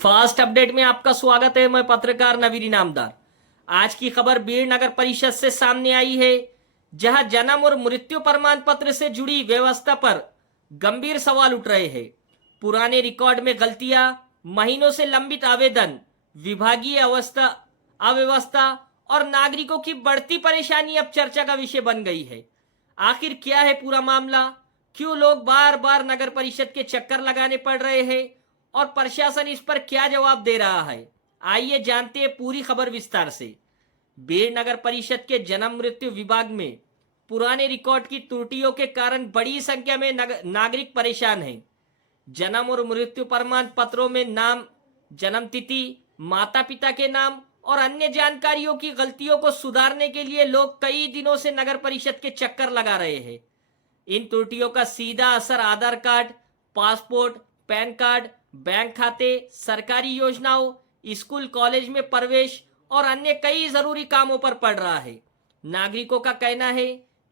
Fast update में आपका स्वागत है। मैं पत्रकार नवीर इनामदार। आज की खबर बीड़ नगर परिषद से सामने आई है, जहां जन्म और मृत्यु प्रमाण पत्र से जुड़ी व्यवस्था पर गंभीर सवाल उठ रहे हैं। पुराने रिकॉर्ड में गलतियां, महीनों से लंबित आवेदन, विभागीय अव्यवस्था और नागरिकों की बढ़ती परेशानी अब चर्चा का विषय बन गई है। आखिर क्या है पूरा मामला? क्यों लोग बार बार नगर परिषद के चक्कर लगाने पड़ रहे हैं और प्रशासन इस पर क्या जवाब दे रहा है? आइए जानते हैं पूरी खबर विस्तार से। बीड़ नगर परिषद के जन्म मृत्यु विभाग में पुराने रिकॉर्ड की त्रुटियों के कारण बड़ी संख्या में नागरिक परेशान हैं। जन्म और मृत्यु प्रमाण पत्रों में नाम, जन्म तिथि, माता पिता के नाम और अन्य जानकारियों की गलतियों को सुधारने के लिए लोग कई दिनों से नगर परिषद के चक्कर लगा रहे हैं। इन त्रुटियों का सीधा असर Aadhaar card, passport, pan card, bank खाते, सरकारी योजनाओं, स्कूल कॉलेज में प्रवेश और अन्य कई जरूरी कामों पर पड़ रहा है। नागरिकों का कहना है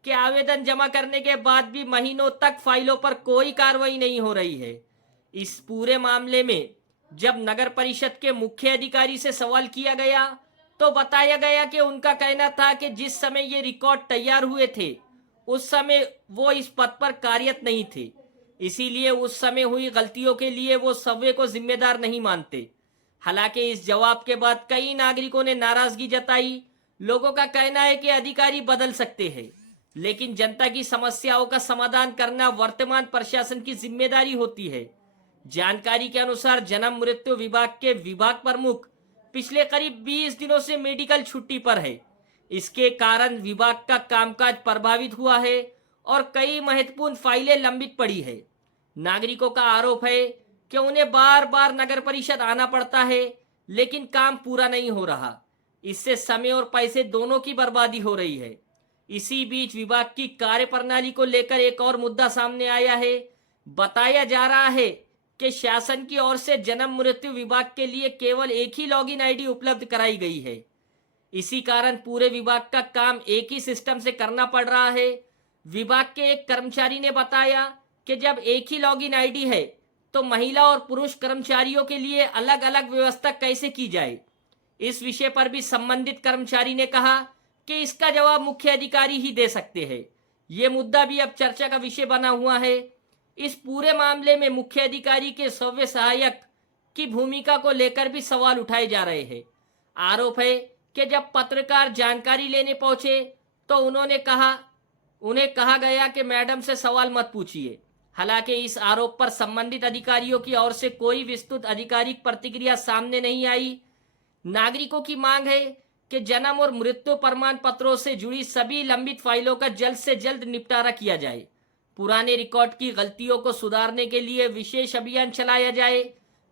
कि आवेदन जमा करने के बाद भी महीनों तक फाइलों पर कोई कार्रवाई नहीं हो रही है। इस पूरे मामले में जब नगर परिषद के मुख्य अधिकारी से सवाल किया गया तो बताया गया कि उनका कहना था कि जिस समय ये रिकॉर्ड तैयार हुए थे उस समय वो इस पद पर कार्यरत नहीं थे, इसीलिए उस समय हुई गलतियों के लिए वो स्वयं को जिम्मेदार नहीं मानते। हालांकि इस जवाब के बाद कई नागरिकों ने नाराजगी जताई। लोगों का कहना है कि अधिकारी बदल सकते हैं, लेकिन जनता की समस्याओं का समाधान करना वर्तमान प्रशासन की जिम्मेदारी होती है। जानकारी के अनुसार जन्म मृत्यु विभाग के विभाग प्रमुख पिछले करीब 20 दिनों से मेडिकल छुट्टी पर है। इसके कारण विभाग का कामकाज प्रभावित हुआ है और कई महत्वपूर्ण फाइलें लंबित पड़ी है। नागरिकों का आरोप है कि उन्हें बार बार नगर परिषद आना पड़ता है, लेकिन काम पूरा नहीं हो रहा। इससे समय और पैसे दोनों की बर्बादी हो रही है। इसी बीच विभाग की कार्यप्रणाली को लेकर एक और मुद्दा सामने आया है। बताया जा रहा है कि शासन की ओर से जन्म मृत्यु विभाग के लिए केवल एक ही लॉगिन आईडी उपलब्ध कराई गई है। इसी कारण पूरे विभाग का काम एक ही सिस्टम से करना पड़ रहा है। विभाग के एक कर्मचारी ने बताया कि जब एक ही लॉगिन आईडी है तो महिला और पुरुष कर्मचारियों के लिए अलग अलग व्यवस्था कैसे की जाए। इस विषय पर भी संबंधित कर्मचारी ने कहा कि इसका जवाब मुख्य अधिकारी ही दे सकते हैं। ये मुद्दा भी अब चर्चा का विषय बना हुआ है। इस पूरे मामले में मुख्य अधिकारी के स्वयं सहायक की भूमिका को लेकर भी सवाल उठाए जा रहे हैं। आरोप है कि जब पत्रकार जानकारी लेने पहुंचे तो उन्हें कहा गया कि मैडम से सवाल मत पूछिए। हालांकि इस आरोप पर संबंधित अधिकारियों की ओर से कोई विस्तृत आधिकारिक प्रतिक्रिया सामने नहीं आई। नागरिकों की मांग है कि जन्म और मृत्यु प्रमाण पत्रों से जुड़ी सभी लंबित फाइलों का जल्द से जल्द निपटारा किया जाए। पुराने रिकॉर्ड की गलतियों को सुधारने के लिए विशेष अभियान चलाया जाए।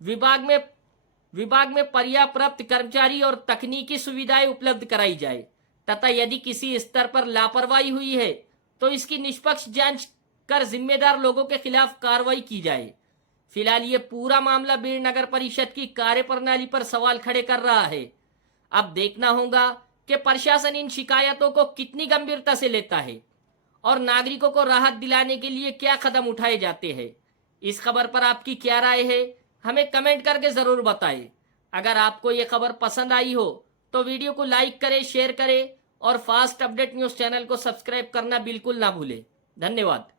विभाग में पर्याप्त कर्मचारी और तकनीकी सुविधाएं उपलब्ध कराई जाए तथा यदि किसी स्तर पर लापरवाही हुई है तो इसकी निष्पक्ष जांच कर जिम्मेदार लोगों के खिलाफ कार्रवाई की जाए। फिलहाल ये पूरा मामला बीड़ नगर परिषद की कार्यप्रणाली पर सवाल खड़े कर रहा है। अब देखना होगा कि प्रशासन इन शिकायतों को कितनी गंभीरता से लेता है और नागरिकों को राहत दिलाने के लिए क्या कदम उठाए जाते हैं। इस खबर पर आपकी क्या राय है, हमें कमेंट करके जरूर बताएं। अगर आपको ये खबर पसंद आई हो तो वीडियो को लाइक करें, शेयर करें और फास्ट अपडेट न्यूज चैनल को सब्सक्राइब करना बिल्कुल ना भूलें। धन्यवाद।